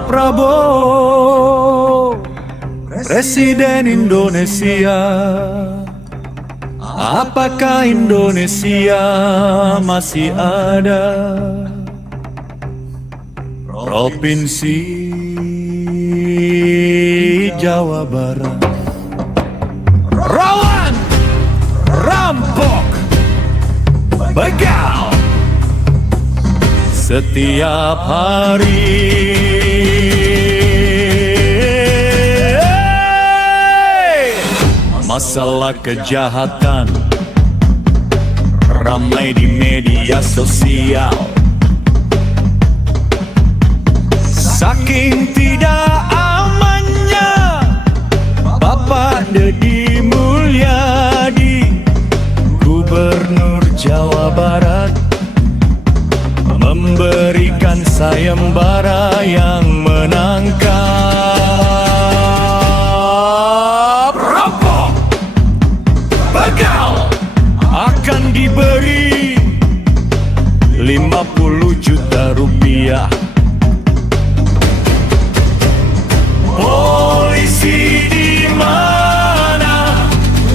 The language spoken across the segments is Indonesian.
Pak Prabowo, Presiden Indonesia. Apakah Indonesia masih ada? Provinsi Jawa Barat rawan rampok, begal setiap hari. Masalah kejahatan ramai di media sosial. Saking tidak amannya Bapak Deddy Mulyadi, Gubernur Jawa Barat, memberikan sayembara yang menangkap rampok, begal akan diberi 50 juta rupiah. Polisi di mana?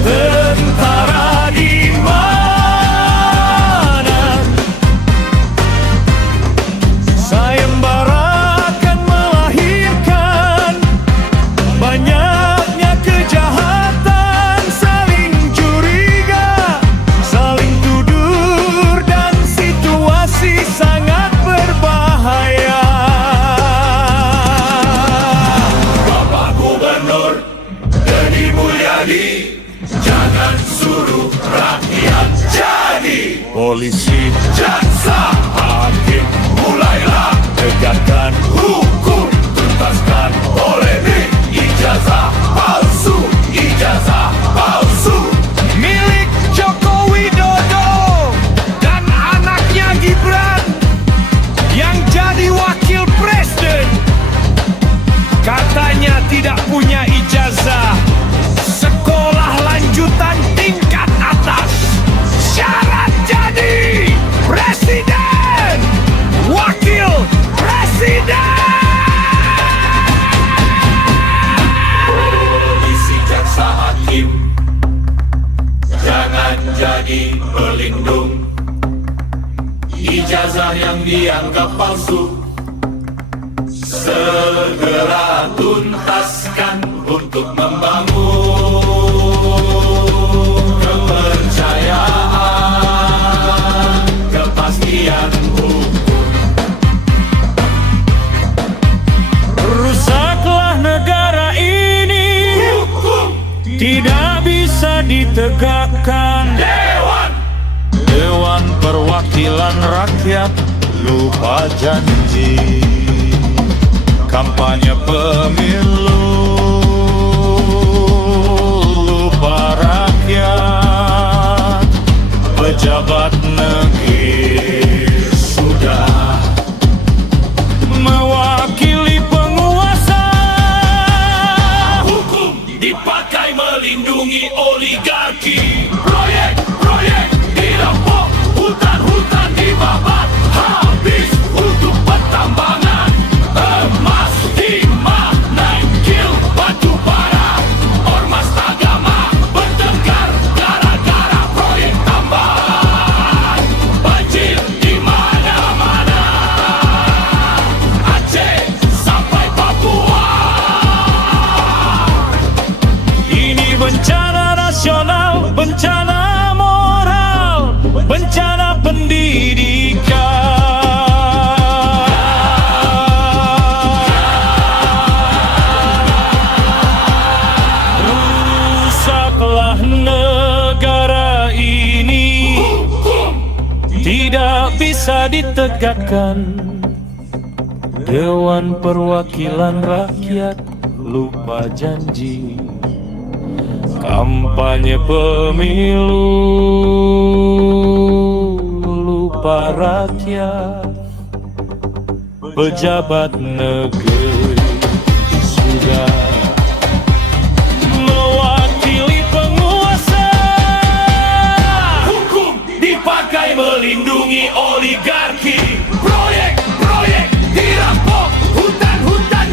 Tentara di mana? Sayembara akan melahirkan banyaknya kejahatan, saling curiga, saling tudur, dan situasi sangat berbahaya. Bapak Gubernur Deddy Mulyadi, jangan suruh rakyat jadi polisi, jaksa, hakim. Mulailah tegakkan hukum, tuntaskan polemik ijazah palsu, ijazah palsu milik Joko Widodo dan anaknya Gibran yang jadi wakil presiden. Katanya tidak punya ijazah sekolah lanjutan tingkat atas. Syarat jadi presiden, wakil presiden. Polisi, jaksa, hakim, jangan jadi pelindung ijazah yang dianggap palsu. Segera tuntaskan untuk membangun kepercayaan, kepastian hukum. Rusaklah negara ini, hukum tidak bisa ditegakkan. Dewan Perwakilan Rakyat lupa janji. Kampanye pemilu lupa rakyat. Pejabat negeri sudah mewakili penguasa. Hukum dipakai melindungi oligarki. Proyek-proyek dirampok, hutan-hutan dibabat, habis untuk pertambangan emas, timah, naikil, batu bara. Ormas agama bertengkar gara-gara proyek tambahan. Banjir di mana-mana, Aceh sampai Papua. Ini bencana nasional, bencana moral, bencana pendidikan. Rusaklah negara ini, tidak bisa ditegakkan. Dewan Perwakilan Rakyat lupa janji. Kampanye pemilu lupa rakyat. Pejabat negeri sudah mewakili penguasa. Hukum dipakai melindungi oligarki. Proyek-proyek dirampok, hutan-hutan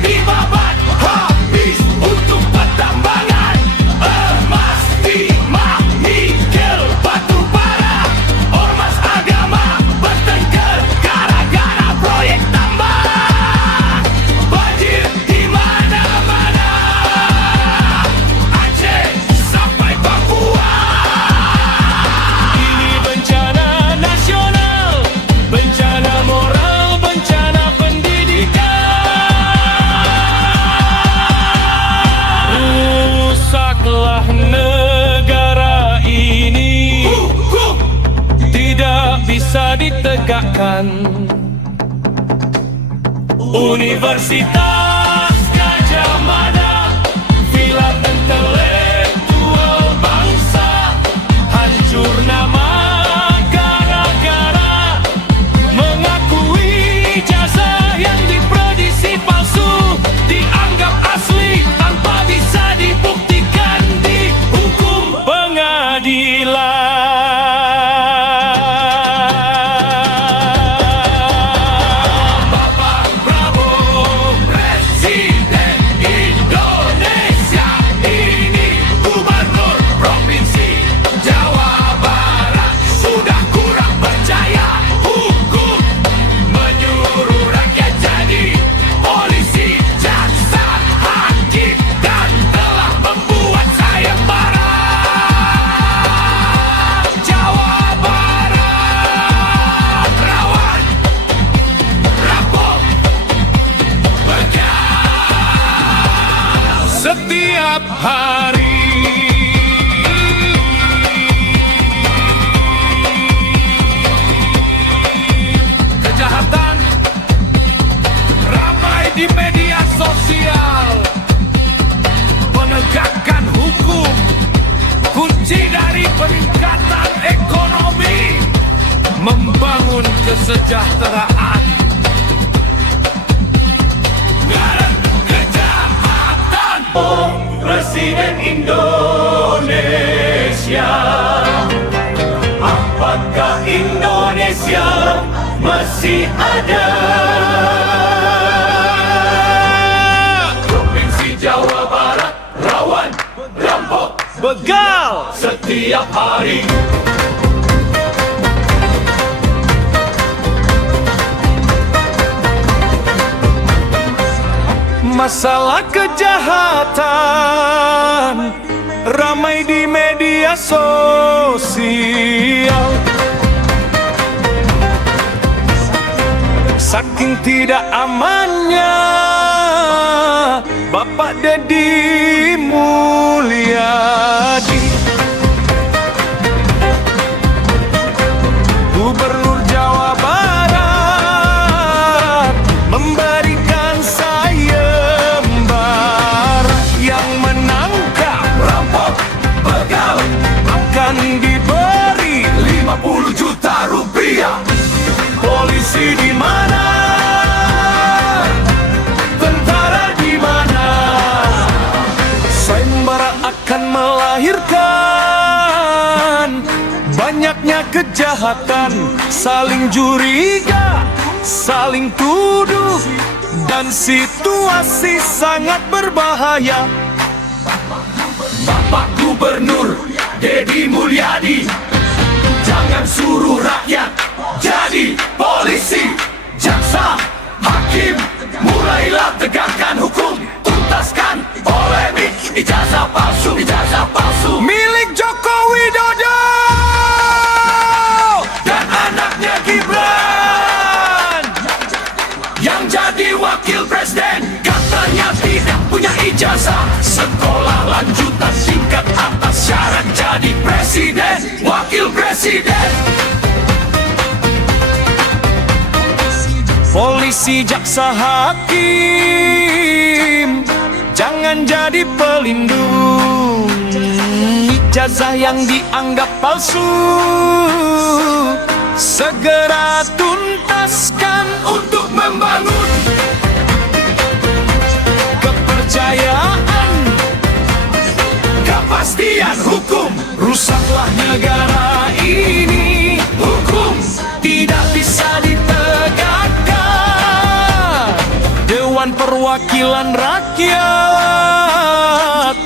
bisa ditegakkan. Universitas Gajah Mada, pilar intelektual bangsa, hancur nama gara-gara mengakui jasa yang diprediksi palsu, dianggap asli tanpa bisa dibuktikan di hukum pengadilan. Setiap hari kejahatan ramai di media sosial. Penegakan hukum kunci dari peningkatan ekonomi, membangun kesejahteraan. Presiden Indonesia, apakah Indonesia masih ada? Provinsi Jawa Barat rawan rampok, begal setiap hari. Masalah kejahatan ramai di media sosial. Saking tidak amannya Bapak Deddy Mulyadi, Gubernur Jawa Barat, memberikan sayembara yang menangkap rampok begal akan diberi 50 juta rupiah. Polisi di mana? Tentara di mana? Sayembara akan melahirkan banyaknya kejahatan, saling curiga, saling tuduh, dan situasi sangat berbahaya. Bapak Gubernur Deddy Mulyadi, jangan suruh rakyat jadi polisi, jaksa, hakim. Mulailah tegakkan hukum, tuntaskan polemik ijazah palsu milik Joko Widodo dan anaknya Gibran yang jadi wakil presiden. Katanya tidak punya ijazah sekolah lanjutan tingkat atas, syarat jadi presiden, wakil presiden. Polisi, jaksa, hakim, jangan jadi pelindung ijazah yang dianggap palsu. Segera tuntaskan untuk membangun kepercayaan, kepastian hukum. Rusaklah negara ini, hukum tidak bisa ditegakkan. Dewan Perwakilan Rakyat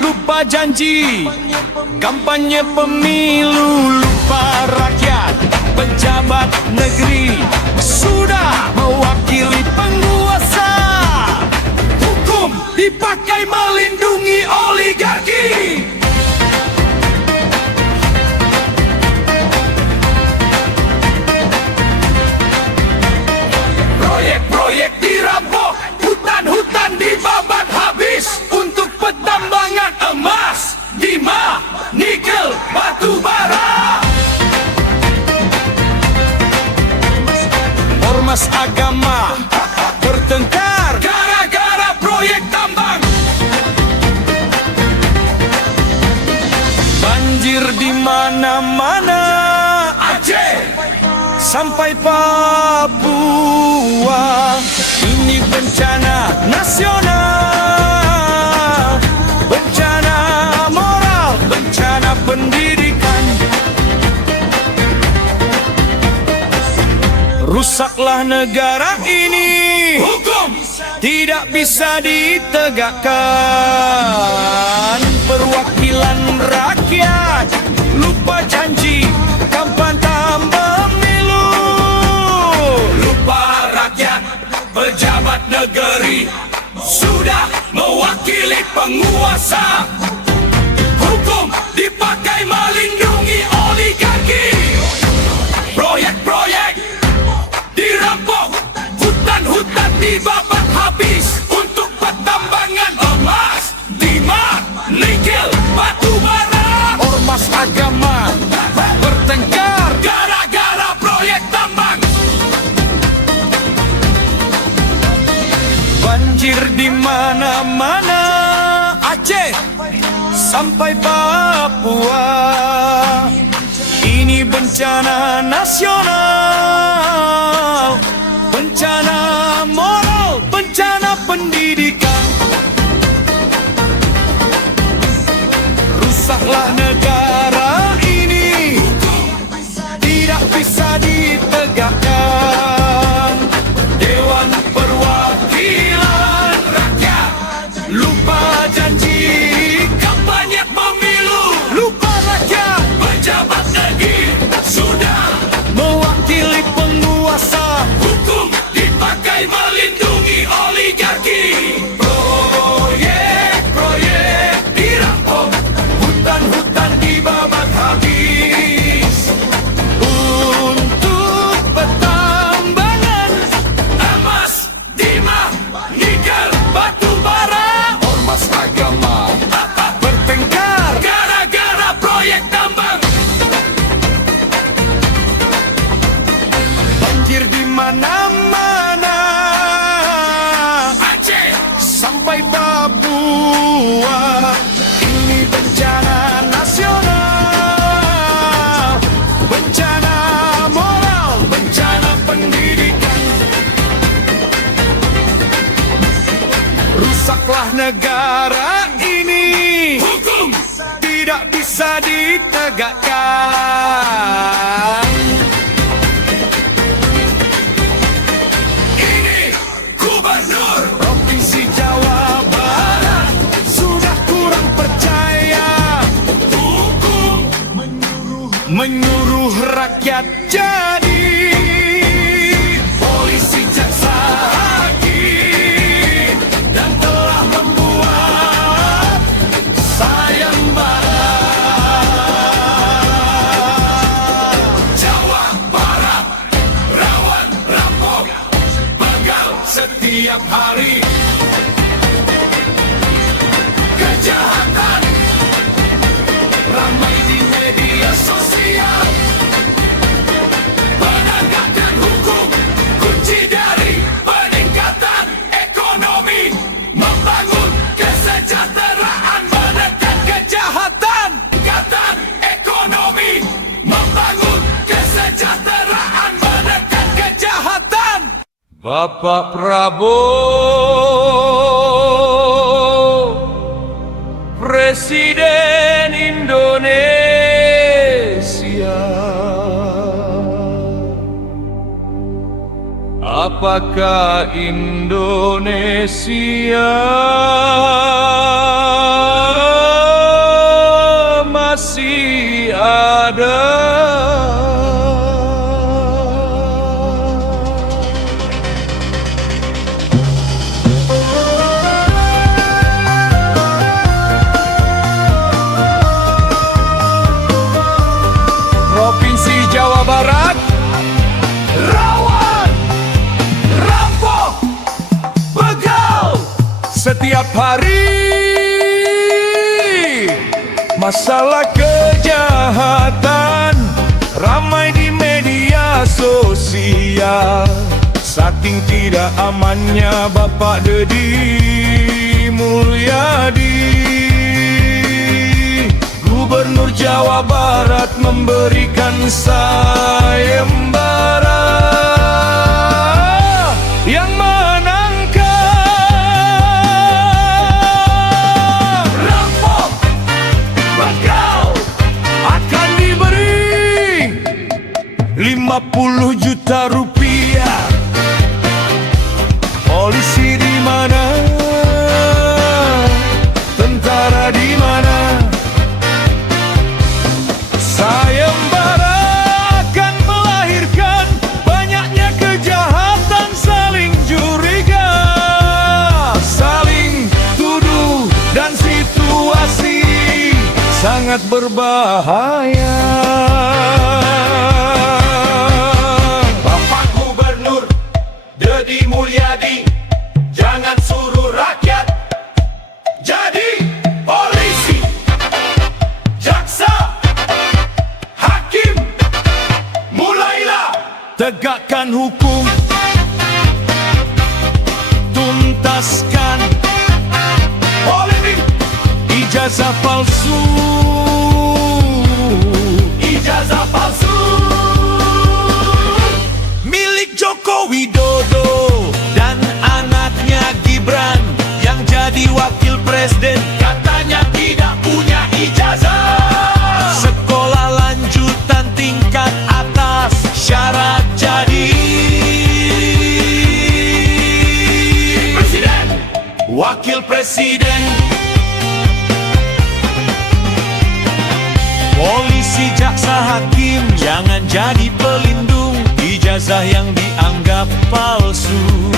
lupa janji, kampanye pemilu lupa rakyat. Pejabat negeri sudah mewakili penguasa, hukum dipakai melindungi oligarki. Proyek-proyek dirampok, hutan-hutan dibabat habis untuk penambangan emas, timah, nikel, batu bara. Banjir di mana-mana, Aceh sampai Papua. Ini bencana nasional, bencana moral, bencana pendidikan. Rusaklah negara ini, hukum tidak bisa ditegakkan. Perwakilan rakyat lupa janji, kapan pemilu. Lupa rakyat, pejabat negeri sudah mewakili penguasa. Hukum dipakai melindungi oligarki. Proyek-proyek dirampok, hutan-hutan dibabat habis untuk pertambangan emas, timah, nikel, batu bara. Ormas agama bertengkar gara-gara proyek tambang. Banjir di mana-mana, Aceh sampai Papua. Ini bencana nasional, bencana moral, bencana pendidikan. Rusaklah negara ini, tidak bisa ditegakkan. Dewan Perwakilan Rakyat lupa janji, kampanye pemilu. Lupa rakyat, pejabat negeri sudah mewakili penguasa. Hukum dipakai melindungi oligarki. Proyek-proyek dirampok, hutan-hutan dibabat habis untuk pertambangan emas, timah, nikel, batu bara. Ormas agama bertengkar gara-gara proyek tambang. Banjir di mana-mana, Aceh sampai Papua. Ini bencana nasional, bencana moral, bencana pendidikan. Rusaklah negara ini, hukum tidak bisa ditegakkan. Ini Gubernur Provinsi Jawa Barat sudah kurang percaya. Hukum menyuruh rakyat jadi polisi, jaksa, hakim, dan telah membuat sayembara. Jawa Barat rawan rampok, begal setiap hari. Kejahatan ramai di media sosial. Penegakan hukum kunci dari peningkatan ekonomi. Membangun kesejahteraan, menekan kejahatan. Peningkatan ekonomi, membangun kesejahteraan, menekan kejahatan. Bapak Prabowo, Presiden Indonesia, apakah Indonesia masih ada? Provinsi Jawa Barat rawan rampok, begal setiap hari. Masalah kejahatan ramai di media sosial. Saking tidak amannya Bapak Deddy Mulyadi, Gubernur Jawa Barat memberikan sayembara yang menangkan. Rampok bakal akan diberi 50 juta rupiah. Polisi di mana? Tentara di mana? Sayembara akan melahirkan banyaknya kejahatan, saling curiga, saling tuduh, dan situasi sangat berbahaya. Bapak Gubernur Deddy Mulyadi, jangan suruh rakyat jadi polisi, jaksa, hakim. Mulailah tegakkan hukum, tuntaskan polemik ijazah palsu. Ijazah palsu milik Joko Widodo dan anaknya Gibran yang jadi wakil presiden, katanya tidak punya ijazah. Sekolah lanjutan tingkat atas syarat jadi presiden, wakil presiden. Polisi, jaksa, hakim, jangan jadi pelindung ijazah yang dianggap palsu.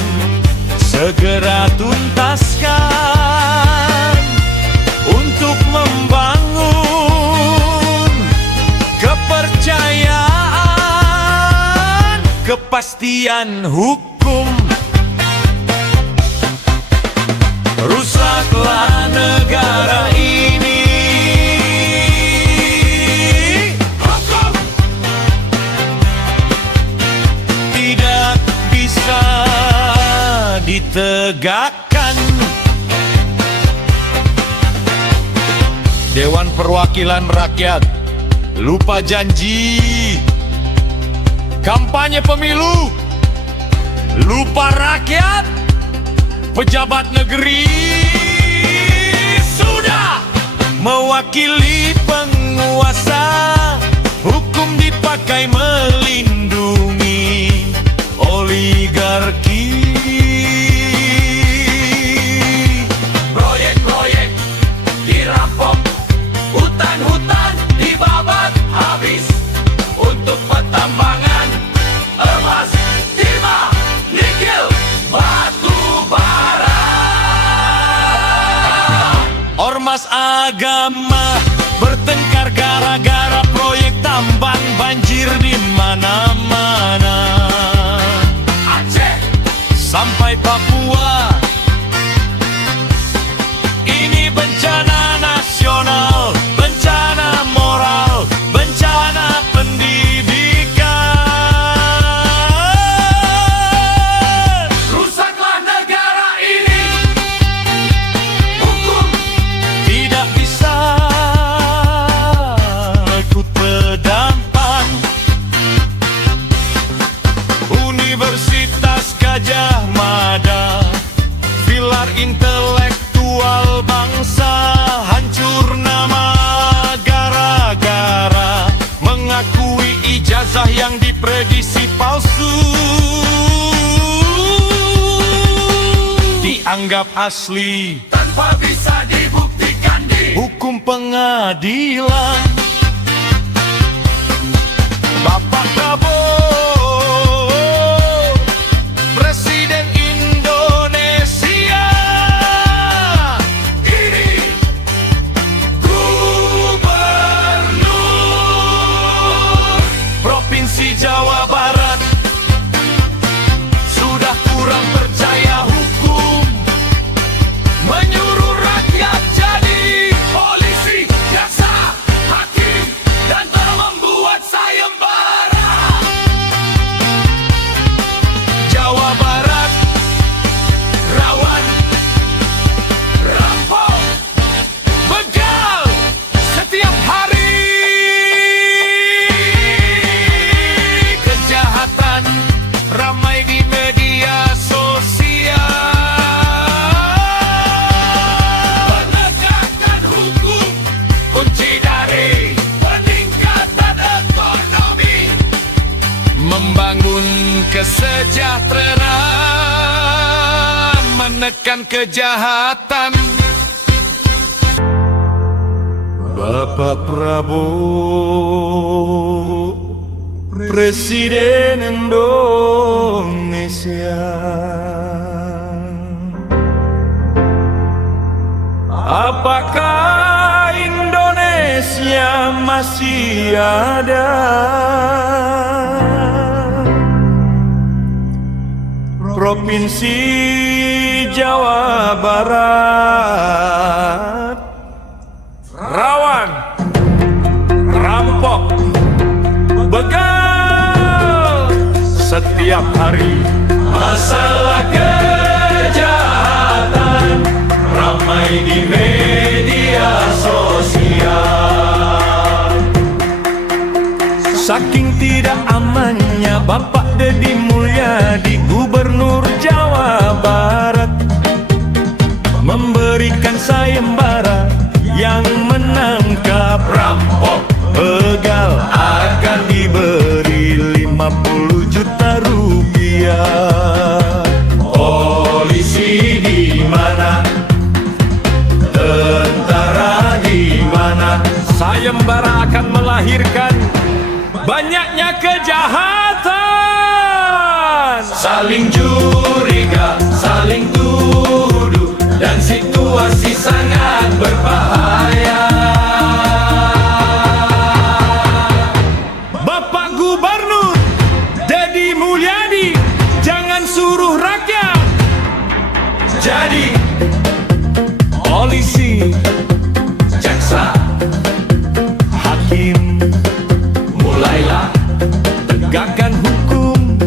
Segera tuntaskan untuk membangun kepercayaan, kepastian hukum. Rusaklah negara ini. Hukum tidak bisa ditegakkan. Dewan Perwakilan Rakyat lupa janji. Kampanye pemilu lupa rakyat. Pejabat negeri sudah mewakili penguasa. Hukum dipakai melindungi oligarki. Proyek-proyek dirampok, hutan-hutan dibabat habis untuk pertambangan emas, timah, nikel, batu bara. Ormas agama bertengkar gara-gara proyek tambang, banjir di mana-mana. Aceh sampai Papua, ini bencana nasional, bencana moral, bencana pendidikan. Rusaklah negara ini. Hukum tidak bisa ikut pedampan. Universitas Gajah Mada, pilar intelektual bangsa, hancur nama gara-gara mengakui ijazah yang diprediksi palsu. Dianggap asli tanpa bisa dibuktikan di hukum pengadilan. Bapak Prabowo, Presiden Indonesia, ini Gubernur Provinsi Jawa Barat, sudah kurang percaya hukum, menyuruh rakyat jadi polisi, jaksa, hakim, dan telah membuat sayembara. kesejahteraan, menekan kejahatan. Bapak Prabowo, Presiden Indonesia, apakah Indonesia masih ada? Provinsi Jawa Barat rawan rampok, begal setiap hari. Masalah kejahatan ramai di media sosial. Saking tidak amannya Bapak Deddy Mulyadi, Gubernur Jawa Barat, memberikan sayembara yang menangkap rampok begal akan diberi 50 juta rupiah. Polisi di mana? Tentara di mana? Sayembara akan melahirkan banyaknya kejahatan. Saling curiga, saling tuduh, dan situasi sangat berbahaya. Bapak Gubernur Deddy Mulyadi, jangan suruh rakyat jadi polisi, jaksa, hakim. Mulailah tegakkan hukum,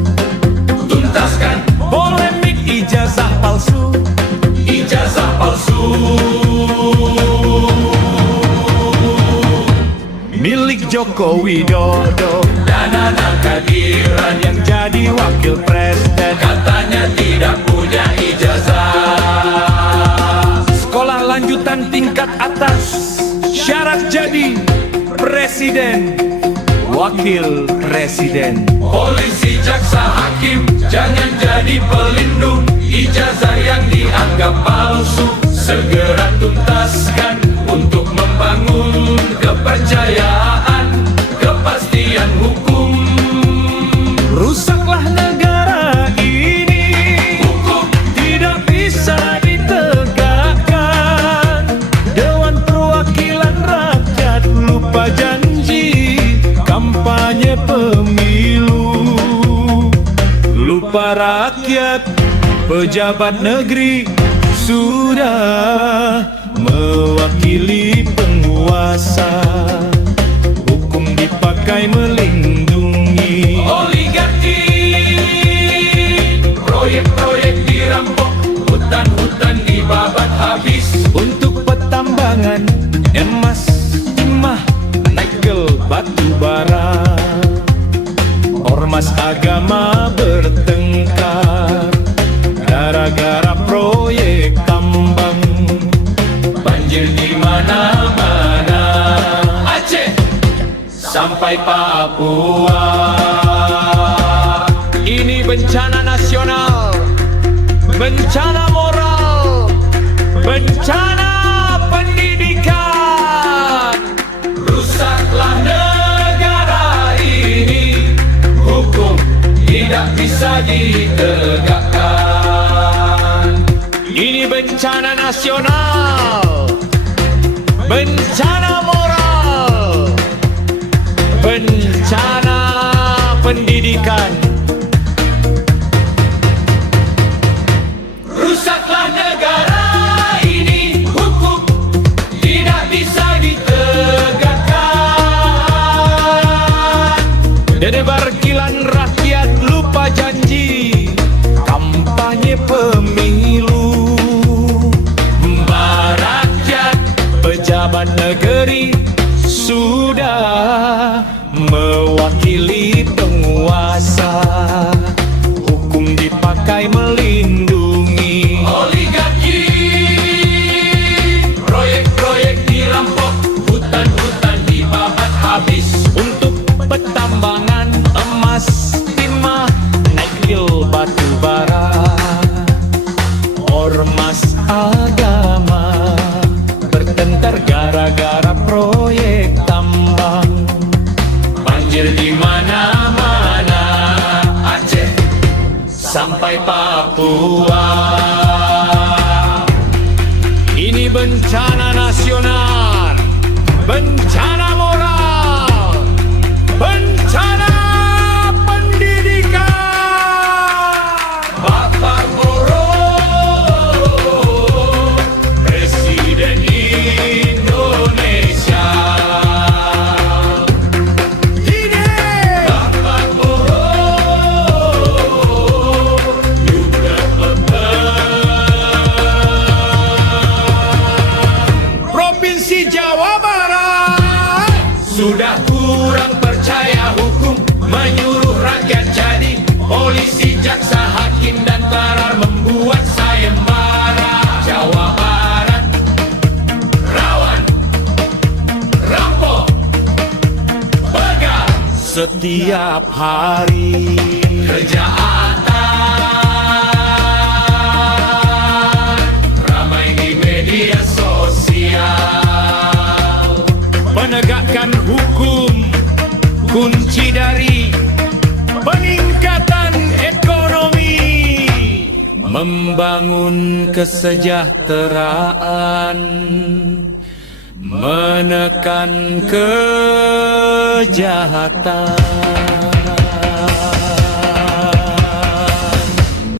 tuntaskan polemik ijazah palsu, ijazah palsu milik Joko Widodo dan anak Kadiran yang jadi wakil presiden, katanya tidak punya ijazah. Sekolah lanjutan tingkat atas syarat jadi presiden, wakil presiden. Polisi, jaksa, hakim, jangan jadi pelindung ijazah yang dianggap palsu. Segera tuntaskan untuk membangun kepercayaan, kepastian hukum. Rusaklah negara ini, hukum tidak bisa ditegakkan. Dewan Perwakilan Rakyat lupa janji kampanye pemilu, lupa rakyat. Pejabat negeri sudah mewakili penguasa, hukum dipakai melindungi oligarki. Proyek-proyek dirampok, hutan-hutan dibabat habis untuk pertambangan emas, timah, nikel, batu bara. Ormas agama bertengkar gara-gara proyek tambang. Banjir di mana-mana, Aceh sampai Papua. Ini bencana nasional, bencana moral, bencana pendidikan. Rusaklah negara ini, hukum tidak bisa ditegakkan. Ini bencana nasional, bencana moral, bencana pendidikan. Rusaklah negara ini, hukum tidak bisa ditegakkan. Dewan Perwakilan Rakyat lupa janji kampanye pemilu. Mbak rakyat, pejabat negeri sudah mewakili penguasa, hukum dipakai melindungi oligarki. Proyek-proyek dirampok, hutan-hutan dibabat habis untuk pertambangan emas, timah, nikel, Papua. Ini bencana nasional, bencana moral, bencana pendidikan. Bapak Guru, Presiden Indonesia. Ini Bapak Guru, juga Provinsi Jawa Barat. Sudah kurang percaya hukum, menyuruh rakyat jadi polisi, jaksa, hakim, dan tentara, membuat sayembara. Jawa Barat rawan rampok, begal setiap hari. Kejahatan ramai di media sosial. Menegakkan hukum kunci dari peningkatan ekonomi, membangun kesejahteraan, menekan kejahatan.